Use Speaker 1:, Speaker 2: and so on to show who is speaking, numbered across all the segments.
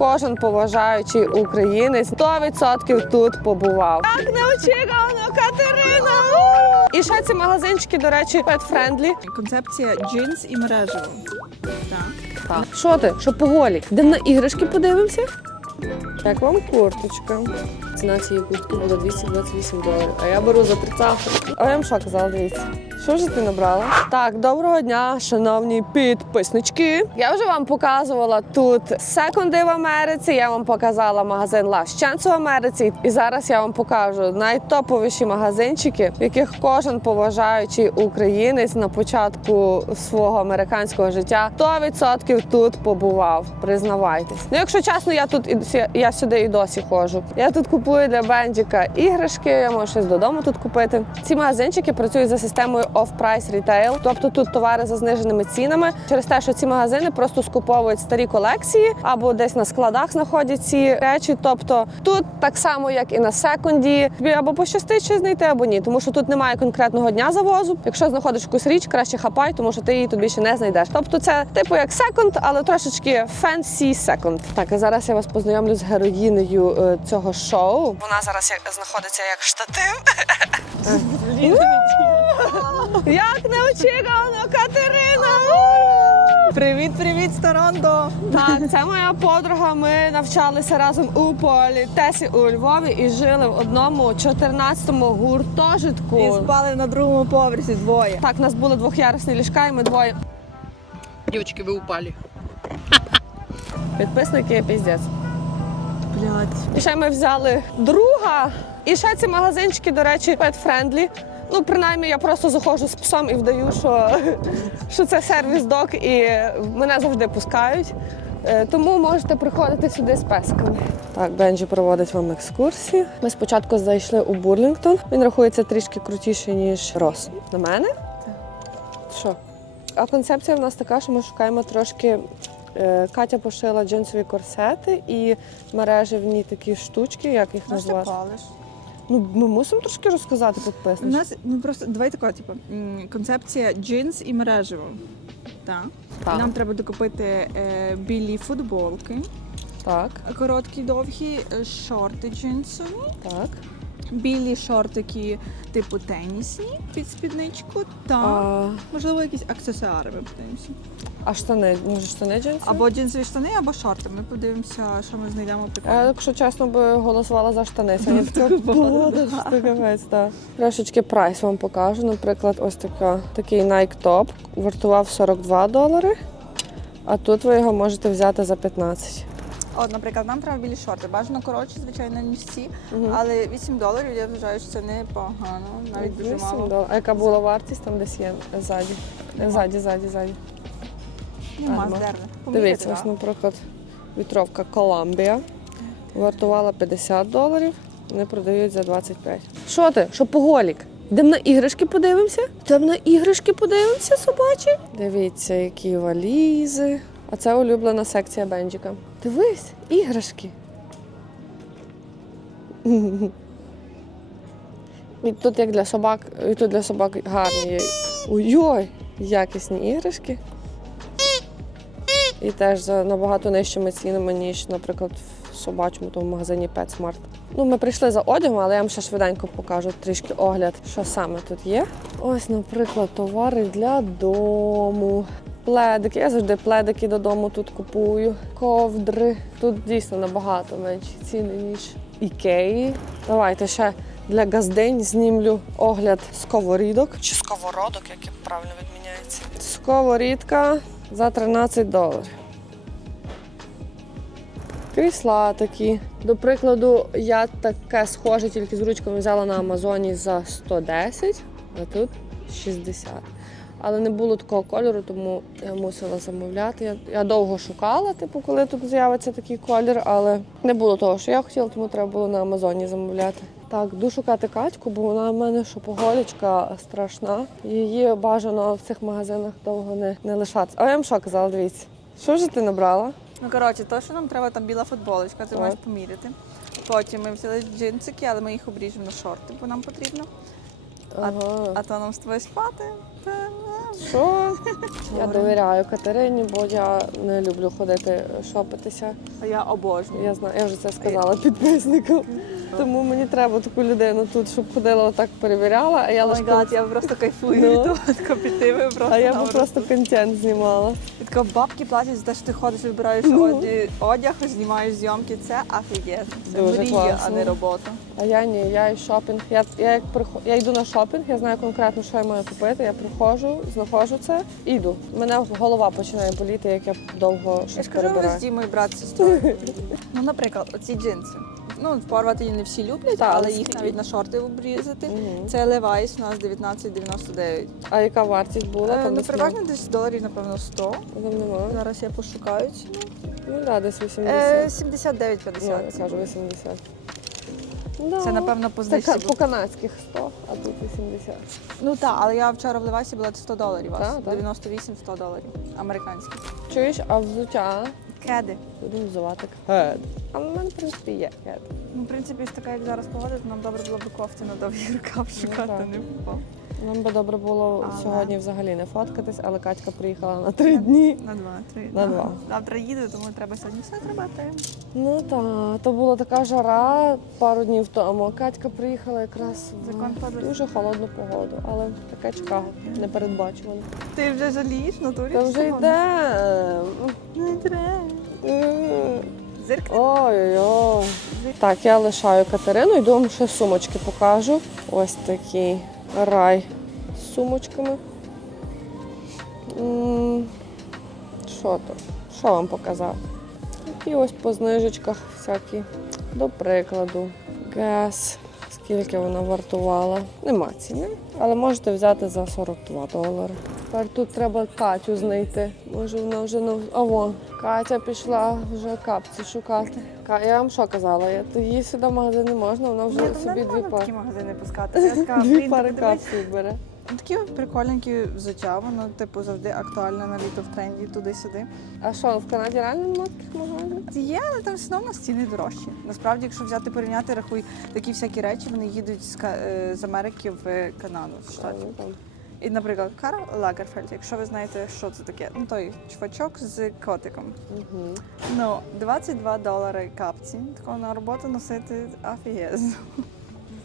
Speaker 1: кожен поважаючий українець 100% тут побував. Так неочікувано, Катерина! І ще ці магазинчики, до речі, pet-friendly.
Speaker 2: Концепція джинс і мережево. Так.
Speaker 1: Так. Що ти? Що по голі? Йдемо на іграшки подивимося? Як вам курточка? Ціна цієї куртки буде 228 доларів, а я беру за 30. А я вам що казала, дивіться. Що ж ти набрала? Так, доброго дня, шановні підписнички. Я вже вам показувала тут секунди в Америці. Я вам показала магазин Last Chance в Америці. І зараз я вам покажу найтоповіші магазинчики, в яких кожен поважаючий українець на початку свого американського життя 100% тут побував. Признавайтесь. Ну, якщо чесно, я тут я сюди і досі ходжу. Я тут купую для Бенджіка іграшки, я можу щось додому тут купити. Ці магазинчики працюють за системою off-price retail, тобто тут товари за зниженими цінами. Через те, що ці магазини просто скуповують старі колекції або десь на складах знаходять ці речі. Тобто тут так само, як і на секунді, тобі або пощастить щось знайти, або ні, тому що тут немає конкретного дня завозу. Якщо знаходиш якусь річ, краще хапай, тому що ти її тут більше не знайдеш. Тобто це типу як секонд, але трошечки fancy секонд. Так, а зараз я вас познайомлю з героїнею е, цього шоу. Вона зараз знаходиться як штатив. Як неочікувано, Катерина!
Speaker 2: Привіт, привіт, Старондо!
Speaker 1: Так, це моя подруга. Ми навчалися разом у політесі у Львові і жили в одному 14-му гуртожитку.
Speaker 2: І спали на другому поверсі двоє.
Speaker 1: Так, у нас були двох'ярусні ліжка, і ми двоє
Speaker 3: Девочки, вы упали.
Speaker 1: підписники піздець.
Speaker 2: Блядь.
Speaker 1: І ще ми взяли друга. І ще ці магазинчики, до речі, pet-friendly. Ну, принаймні, я просто заходжу з псом і вдаю, що, що це сервіс док, і мене завжди пускають. Е, Тому можете приходити сюди з песками. Так, Бенджі проводить вам екскурсії. Ми спочатку зайшли у Бурлінгтон. Він рахується трішки крутіший, ніж Рос. На мене? Що? А концепція в нас така, що ми шукаємо трошки. е, Катя пошила джинсові корсети і мережевні такі штучки, як їх назвати. Ну, ми мусимо трошки розказати
Speaker 2: У
Speaker 1: підписникам.
Speaker 2: нас ну просто давай тако, типу, м, концепція джинс і мережево. Так.
Speaker 1: Так.
Speaker 2: Нам треба докупити е, білі футболки,
Speaker 1: Так,
Speaker 2: короткі, довгі, е, шорти джинсові,
Speaker 1: так.
Speaker 2: Білі шортики, типу тенісні під спідничку та
Speaker 1: А,
Speaker 2: можливо якісь аксесуари ми подивимося.
Speaker 1: а штани? Може, штани джинсові?
Speaker 2: Або джинсові штани, або шорти. Ми подивимося, що ми знайдемо
Speaker 1: Я,
Speaker 2: прикольно.
Speaker 1: якщо чесно, би голосувала за штани. Сьогодні така
Speaker 2: погода.
Speaker 1: що капець, так. Трошечки прайс вам покажу. Наприклад, ось така, такий Nike Top вартував 42 долари, а тут ви його можете взяти за 15.
Speaker 2: От, наприклад, нам треба білі шорти. Бажано коротші, звичайно, ніж ці,
Speaker 1: Мгм.
Speaker 2: але 8 доларів я вважаю, що це непогано, навіть дуже
Speaker 1: 8
Speaker 2: мало.
Speaker 1: доларів. А яка була вартість там десь є ззаді? Ззаді, ззаді, ззаді.
Speaker 2: Нема
Speaker 1: Нема.
Speaker 2: здерли.
Speaker 1: Дивіться, ось, наприклад, вітровка Columbia вартувала 50 доларів, вони продають за 25. Що ти? Що поголік? Йдемо на іграшки подивимося? Йдемо на іграшки подивимося, собачі. Дивіться, які валізи. А це улюблена секція Бенджіка. Дивись, іграшки. І тут як для собак, і тут для собак гарні. Ой-ой, якісні іграшки. І теж за набагато нижчими цінами, ніж, наприклад, в собачому тому магазині PetSmart. Ну, ми прийшли за одягом, але я вам ще швиденько покажу трішки огляд, що саме тут є. Ось, наприклад, товари для дому. Пледики. Я завжди пледики додому тут купую. Ковдри. Тут дійсно набагато менші ціни, ніж ікеї. Давайте ще для газдень знімлю огляд сковорідок. Чи сковородок, як правильно відміняється. Сковорідка за 13 доларів. Крісла такі. До прикладу, я таке схоже тільки з ручками взяла на Амазоні за 110, а тут 60. Але не було такого кольору, тому я мусила замовляти. Я, я довго шукала, типу, коли тут з'явиться такий колір, але не було того, що я хотіла, тому треба було на Амазоні замовляти. Так, йду шукати катьку, бо вона в мене шопоголічка страшна. Її бажано в цих магазинах довго не, не лишатися. А я вам що казала, дивіться. Що ж ти набрала?
Speaker 2: Ну коротше, то, що нам треба там біла футболочка, ти маєш поміряти. Потім ми взяли джинсики, але ми їх обріжемо на шорти, бо нам потрібно. А, а то нам з тобою спати.
Speaker 1: Що? Я довіряю Катерині, бо я не люблю ходити шопитися.
Speaker 2: А я обожнюю.
Speaker 1: Я знаю, я вже це сказала підписникам. Тому мені треба таку людину тут, щоб ходила отак перевіряла, а я лише
Speaker 2: май я просто кайфую
Speaker 1: Ну.
Speaker 2: від того, піти, ви просто
Speaker 1: а я би просто контент знімала.
Speaker 2: І Тако бабки платять за те, що ти ходиш, вибираєш одяг, знімаєш зйомки. Це офігенно. Це
Speaker 1: Дуже
Speaker 2: мрія,
Speaker 1: класно.
Speaker 2: а не робота.
Speaker 1: А я ні, я і шопінг. Я, я як приход... я йду на шопінг, я знаю конкретно, що я маю купити. Я приходжу, знаходжу це і йду. Мене голова починає боліти, як я довго
Speaker 2: Я
Speaker 1: щось
Speaker 2: ж кажу, ви з. Дімою брат сестрою. Ну, наприклад, оці джинси. Ну, порвати її не всі люблять,
Speaker 1: Так,
Speaker 2: але їх навіть на шорти обрізати.
Speaker 1: Мгм.
Speaker 2: Це Levi's у нас 19,99.
Speaker 1: А яка вартість була?
Speaker 2: Е,
Speaker 1: Там
Speaker 2: ну,
Speaker 1: десь
Speaker 2: переважно десь доларів, напевно, 100.
Speaker 1: Там немає.
Speaker 2: Зараз я пошукаю ціну.
Speaker 1: Ну да, десь 80.
Speaker 2: Е,
Speaker 1: Ну,
Speaker 2: 79,50.
Speaker 1: я кажу 80. Да.
Speaker 2: Це, напевно, по знижці.
Speaker 1: ка-
Speaker 2: було.
Speaker 1: по канадських 100, а тут 80.
Speaker 2: Ну так, але я вчора в Левасі була 100 доларів. Ас.
Speaker 1: так.
Speaker 2: 98-100 доларів. Американські.
Speaker 1: Чуєш, а взуття
Speaker 2: Кеди.
Speaker 1: будемо взувати кед. А в мене, в принципі, є кед.
Speaker 2: Ну, в принципі, така як зараз погода, то нам добре було б кофти на довгі рукав шукати, не впав.
Speaker 1: Нам би добре було
Speaker 2: Але-
Speaker 1: сьогодні взагалі не фоткатись, але Катька приїхала на три дні.
Speaker 2: На два, три.
Speaker 1: На два.
Speaker 2: Завтра їду, тому треба сьогодні все зробити.
Speaker 1: Ну так, то була така жара пару днів тому. Катька приїхала якраз в дуже холодну погоду, але таке Чикаго непередбачуване.
Speaker 2: Ти вже жалієш в натурі?
Speaker 1: Та вже йде.
Speaker 2: Не треба.
Speaker 1: Ой-ой-ой. Так, я лишаю Катерину, йду вам ще сумочки покажу. Ось такий рай з сумочками. Що то? Що вам показати? Такі ось по знижечках всякі. До прикладу, газ. Скільки вона вартувала? Нема ціни, але можете взяти за 42 долари. Тепер тут треба Катю знайти. Може вона вже на а Катя пішла вже капці шукати. Я вам що казала? Я її сюди в магазин не можна, вона вже
Speaker 2: Ні,
Speaker 1: собі дві пари.
Speaker 2: такі магазини пускати. Я
Speaker 1: Дві пари
Speaker 2: дивись.
Speaker 1: бере.
Speaker 2: Такі прикольненькі взуття, воно типу завжди актуальне на літо в тренді туди-сюди.
Speaker 1: А що, в Канаді реально немає таких магазинів?
Speaker 2: Є, але там все одно ціни дорожчі. Насправді, якщо взяти порівняти, рахуй такі всякі речі, вони їдуть з, е, з Америки в Канаду, в Штатів. І, наприклад, Карл Лагерфельд, якщо ви знаєте, що це таке, ну той чувачок з котиком.
Speaker 1: Мгм.
Speaker 2: Ну, 22 долари капці. Такого на роботу носити офігезно.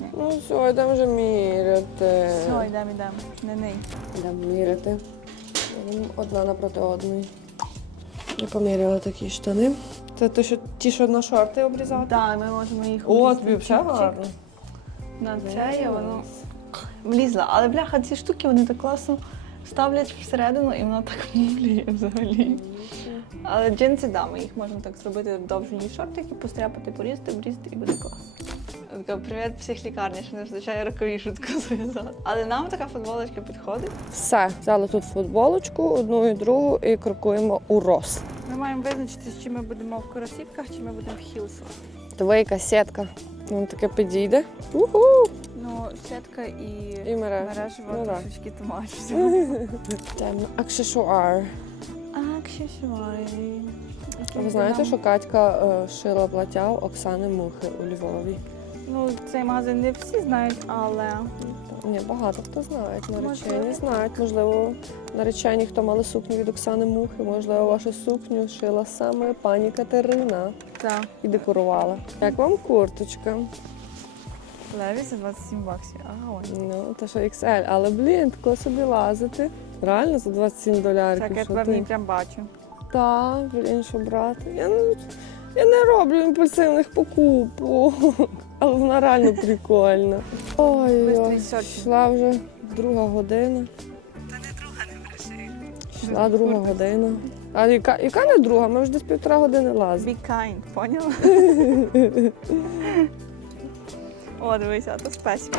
Speaker 1: Ну все, йдемо вже міряти.
Speaker 2: Все, йдемо, йдемо. Не ней.
Speaker 1: Йдемо міряти. Йдемо Одна напроти одної. Я поміряла такі штани. Це то, що ті, що на шорти обрізати?
Speaker 2: Так, ми можемо їх
Speaker 1: О,
Speaker 2: обрізати.
Speaker 1: тобі взагалі гарно.
Speaker 2: На це я воно влізла. Але бляха, ці штуки вони так класно ставлять всередину і воно так муляє взагалі. Але джинси, да, ми їх можемо так зробити довжені шортики, постряпати, порізати, обрізати і буде клас. Така, привіт всіх лікарні, що не вистачає рокові шутку зав'язати. Але нам така футболочка підходить.
Speaker 1: Все, взяли тут футболочку, одну і другу, і крокуємо у рост.
Speaker 2: Ми маємо визначитися, чи ми будемо в кросівках, чи ми будемо в хілсах.
Speaker 1: Двойка, сітка. Нам таке підійде. Уху!
Speaker 2: Ну, сітка і,
Speaker 1: І мережа.
Speaker 2: мережево
Speaker 1: Ну,
Speaker 2: трошечки томачиться.
Speaker 1: Темно. Аксесуар.
Speaker 2: Аксесуари.
Speaker 1: Ви знаєте, що Катька е, шила плаття у Оксани Мухи у Львові?
Speaker 2: Ну, цей магазин не всі знають, але
Speaker 1: Ні, багато хто знає. Наречені
Speaker 2: Можливо.
Speaker 1: знають. Можливо, наречені, хто мали сукню від Оксани Мухи, можливо, вашу сукню шила саме пані Катерина
Speaker 2: так.
Speaker 1: і декорувала. Як вам курточка?
Speaker 2: Леві за 27 баксів. Ага, ой.
Speaker 1: Ну, то що XL, але блін, тако собі лазити. Реально за 27 долярів.
Speaker 2: Так, я в ній прям бачу.
Speaker 1: Так, блін, що брати. Я не, я не роблю імпульсивних покупок, але вона реально прикольна. Ой, ой, йшла вже друга година.
Speaker 2: Та не друга не бреши.
Speaker 1: Йшла друга година. А яка, яка не друга? Ми вже десь півтора години лазимо.
Speaker 2: Be kind, поняла? О, дивися, то спасибо.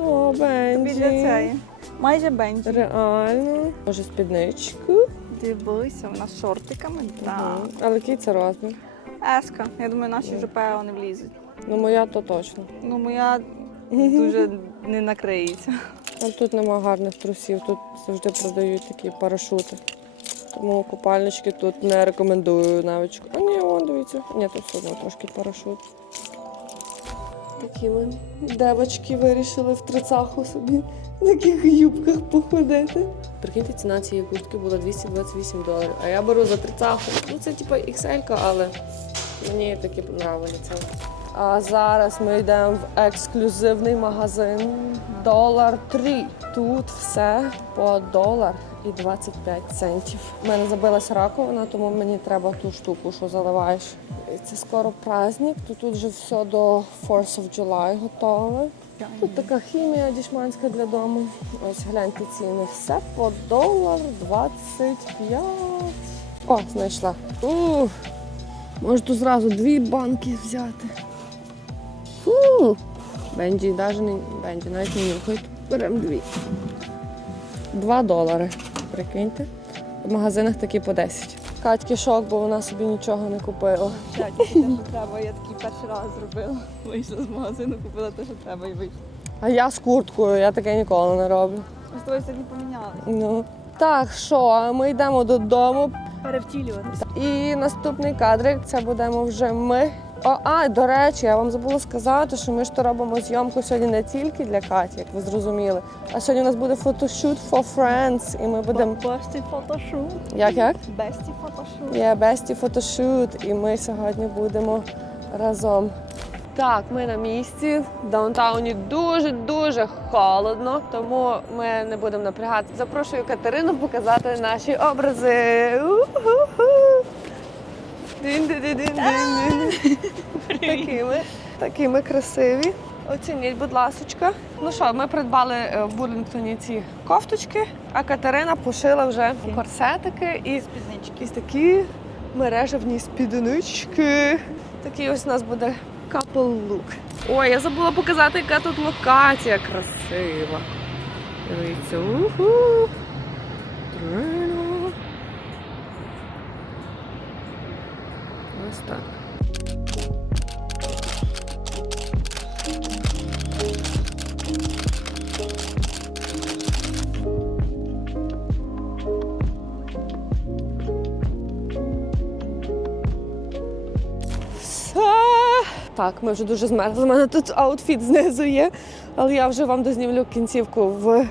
Speaker 1: О,
Speaker 2: Тобі для
Speaker 1: Бенджі.
Speaker 2: цієї. Майже Бенджі.
Speaker 1: Реально. Може, спідничку.
Speaker 2: Дивися, вона з шортиками. Так.
Speaker 1: Мгм. Але який це розмір?
Speaker 2: Еска. Я думаю, наші вже пео не влізуть.
Speaker 1: Ну, моя то точно.
Speaker 2: Ну, моя дуже не накриється.
Speaker 1: Ну, тут нема гарних трусів, тут завжди продають такі парашути. Тому купальнички тут не рекомендую навіть. А ні, вон дивіться. Ні, тут все одно трошки парашут. Такі ми девочки вирішили в трицаху собі в таких юбках походити. Прикиньте, ціна цієї куртки була 228 доларів, а я беру за трицаху. Ну це типа XL, але мені такі подобаються. А зараз ми йдемо в ексклюзивний магазин Долар 3. Тут все по долар і 25 центів. У мене забилась раковина, тому мені треба ту штуку, що заливаєш. Це скоро праздник, то тут вже все до 4th of July готове. Тут така хімія дішманська для дому. Ось гляньте ціни. Все по долар 25. О, знайшла. Ух, можу тут зразу дві банки взяти. Фу. Бенджі, навіть не Бенджі, навіть не нюхають. Беремо дві. Два долари. Прикиньте. В магазинах такі по 10. Катьки шок, бо вона собі нічого не купила.
Speaker 2: Так, те, що треба, я такий перший раз зробила. Вийшла з магазину, купила те, що треба і вийшла.
Speaker 1: А я з курткою, я таке ніколи не роблю.
Speaker 2: Ми з тобою сьогодні помінялися.
Speaker 1: Ну. Так, що, ми йдемо додому.
Speaker 2: Перевтілюватися.
Speaker 1: І наступний кадрик це будемо вже ми. О, а, до речі, я вам забула сказати, що ми ж то робимо зйомку сьогодні не тільки для Каті, як ви зрозуміли. А сьогодні у нас буде фотошут for friends, і ми будемо.
Speaker 2: Бесті фотошут.
Speaker 1: Як як?
Speaker 2: Бесті фотошут.
Speaker 1: Є бесті фотошут, і ми сьогодні будемо разом. Так, ми на місці. В даунтауні дуже дуже холодно, тому ми не будемо напрягати. Запрошую Катерину показати наші образи. У-ху-ху. Дин-ди-ди-дин-дин-дин. Такі ми, красиві. Оцініть, будь ласочка. Ну що, ми придбали е, в Бурлінгтоні ці кофточки, а Катерина пошила вже корсетики і
Speaker 2: Спіднички.
Speaker 1: якісь такі мережевні спіднички. Такий ось у нас буде look. Ой, я забула показати, яка тут локація красива. Дивіться. Уху. Ось так. Так, ми вже дуже змерзли. У мене тут аутфіт знизу є, але я вже вам дознімлю кінцівку в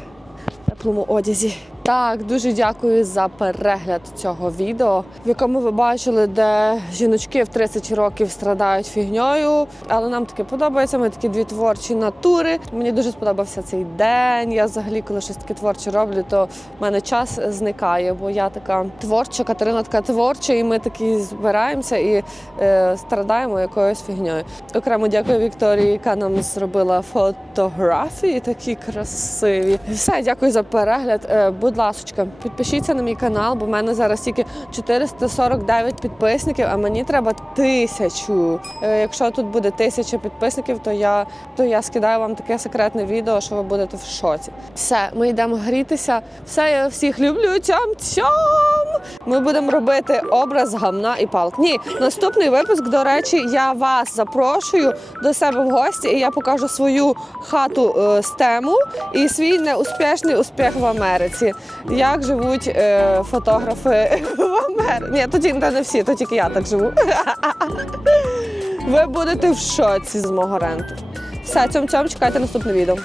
Speaker 1: теплому одязі. Так, дуже дякую за перегляд цього відео, в якому ви бачили, де жіночки в 30 років страдають фігньою. Але нам таке подобається. Ми такі дві творчі натури. Мені дуже сподобався цей день. Я взагалі, коли щось таке творче роблю, то в мене час зникає, бо я така творча, Катерина така творча, і ми такі збираємося і е, страдаємо якоюсь фігньою. Окремо дякую Вікторії, яка нам зробила фотографії такі красиві. Все, дякую за перегляд. Е, будь ласочка, підпишіться на мій канал, бо в мене зараз тільки 449 підписників, а мені треба тисячу. Е, якщо тут буде тисяча підписників, то я, то я скидаю вам таке секретне відео, що ви будете в шоці. Все, ми йдемо грітися. Все, я всіх люблю. Тям тям. Ми будемо робити образ гамна і палок. Ні, наступний випуск, до речі, я вас запрошую до себе в гості, і я покажу свою хату е, з тему і свій неуспішний успіх в Америці. Як живуть е, фотографи в Америці? Ні, тоді не всі, то тільки я так живу. Ви будете в шоці з мого ренту. Все, цьом цьом чекайте наступне відео.